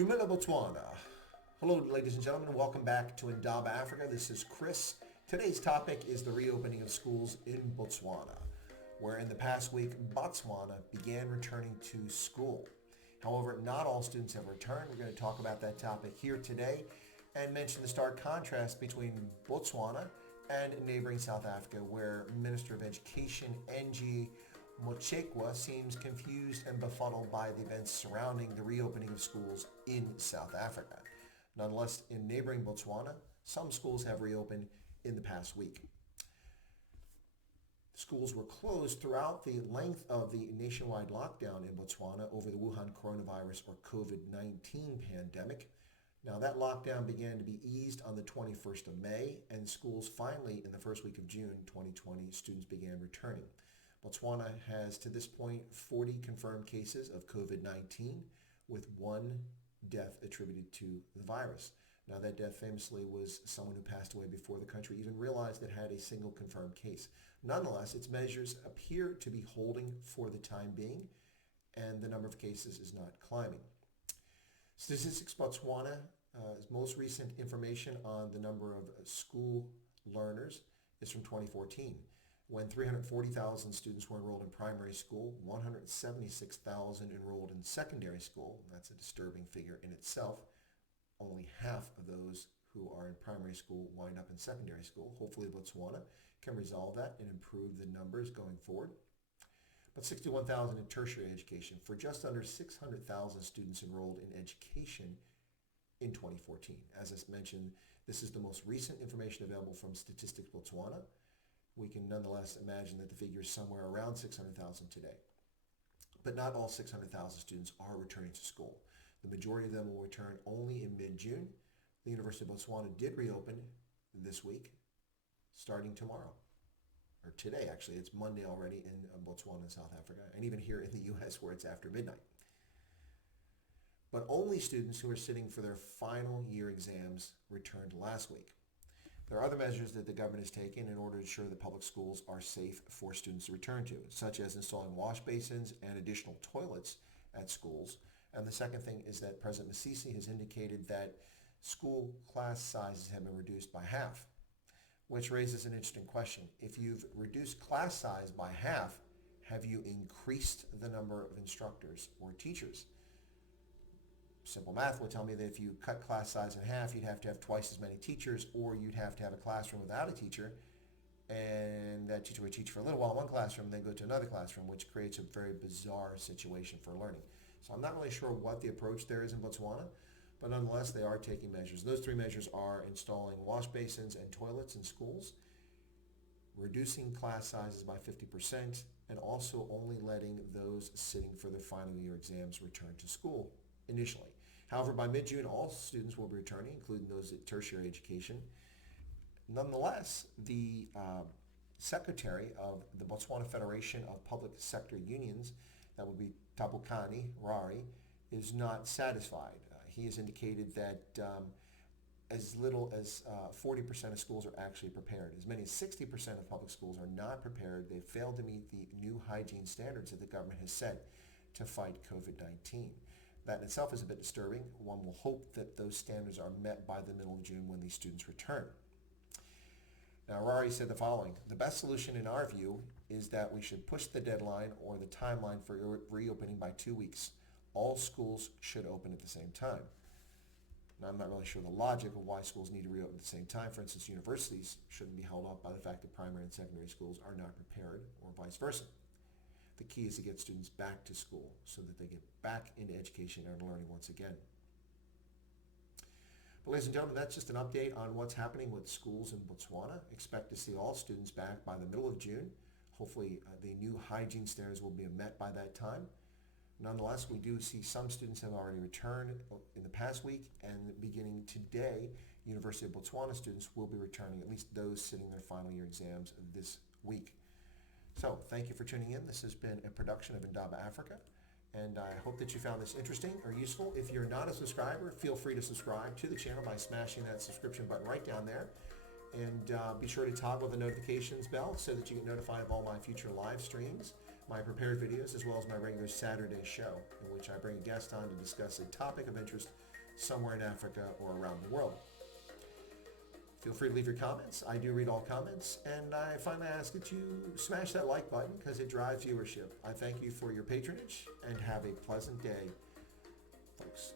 Dumela Botswana. Hello, ladies and gentlemen. Welcome back to Indaba, Africa. This is Chris. Today's topic is the reopening of schools in Botswana, where in the past week, Botswana began returning to school. However, not all students have returned. We're going to talk about that topic here today and mention the stark contrast between Botswana and neighboring South Africa, where Minister of Education NG Motshekwa seems confused and befuddled by the events surrounding the reopening of schools in South Africa. Nonetheless, in neighboring Botswana, some schools have reopened in the past week. Schools were closed throughout the length of the nationwide lockdown in Botswana over the Wuhan coronavirus or COVID-19 pandemic. Now that lockdown began to be eased on the 21st of May, and schools finally in the first week of June 2020, students began returning. Botswana has to this point 40 confirmed cases of COVID-19 with one death attributed to the virus. Now that death famously was someone who passed away before the country even realized it had a single confirmed case. Nonetheless, its measures appear to be holding for the time being, and the number of cases is not climbing. Statistics Botswana's most recent information on the number of school learners is from 2014, when 340,000 students were enrolled in primary school, 176,000 enrolled in secondary school. That's a disturbing figure in itself. Only half of those who are in primary school wind up in secondary school. Hopefully Botswana can resolve that and improve the numbers going forward. But 61,000 in tertiary education for just under 600,000 students enrolled in education in 2014. As I mentioned, this is the most recent information available from Statistics Botswana. We can nonetheless imagine that the figure is somewhere around 600,000 today. But not all 600,000 students are returning to school. The majority of them will return only in mid-June. The University of Botswana did reopen this week, starting tomorrow. Or today, actually. It's Monday already in Botswana and South Africa, and even here in the U.S. where it's after midnight. But only students who are sitting for their final year exams returned last week. There are other measures that the government has taken in order to ensure that public schools are safe for students to return to, such as installing wash basins and additional toilets at schools. And the second thing is that President Masisi has indicated that school class sizes have been reduced by half, which raises an interesting question. If you've reduced class size by half, have you increased the number of instructors or teachers? Simple math would tell me that if you cut class size in half, you'd have to have twice as many teachers, or you'd have to have a classroom without a teacher, and that teacher would teach for a little while in one classroom and then go to another classroom, which creates a very bizarre situation for learning. So I'm not really sure what the approach there is in Botswana, but nonetheless, they are taking measures. Those three measures are installing wash basins and toilets in schools, reducing class sizes by 50%, and also only letting those sitting for their final year exams return to school initially. However, by mid-June, all students will be returning, including those at tertiary education. Nonetheless, the secretary of the Botswana Federation of Public Sector Unions, that would be Tabukani Rari, is not satisfied. He has indicated that as little as 40% of schools are actually prepared. As many as 60% of public schools are not prepared. They've failed to meet the new hygiene standards that the government has set to fight COVID-19. That in itself is a bit disturbing. One will hope that those standards are met by the middle of June when these students return. Now, Rari said the following: the best solution in our view is that we should push the deadline or the timeline for reopening by 2 weeks. All schools should open at the same time. Now, I'm not really sure the logic of why schools need to reopen at the same time. For instance, universities shouldn't be held up by the fact that primary and secondary schools are not prepared, or vice versa. The key is to get students back to school so that they get back into education and learning once again. But ladies and gentlemen, that's just an update on what's happening with schools in Botswana. Expect to see all students back by the middle of June. Hopefully the new hygiene standards will be met by that time. Nonetheless, we do see some students have already returned in the past week, and beginning today, University of Botswana students will be returning, at least those sitting their final year exams this week. So thank you for tuning in. This has been a production of Indaba Africa, and I hope that you found this interesting or useful. If you're not a subscriber, feel free to subscribe to the channel by smashing that subscription button right down there. And be sure to toggle the notifications bell so that you get notified of all my future live streams, my prepared videos, as well as my regular Saturday show, in which I bring a guest on to discuss a topic of interest somewhere in Africa or around the world. Feel free to leave your comments. I do read all comments, and I finally ask that you smash that like button because it drives viewership. I thank you for your patronage, and have a pleasant day, folks.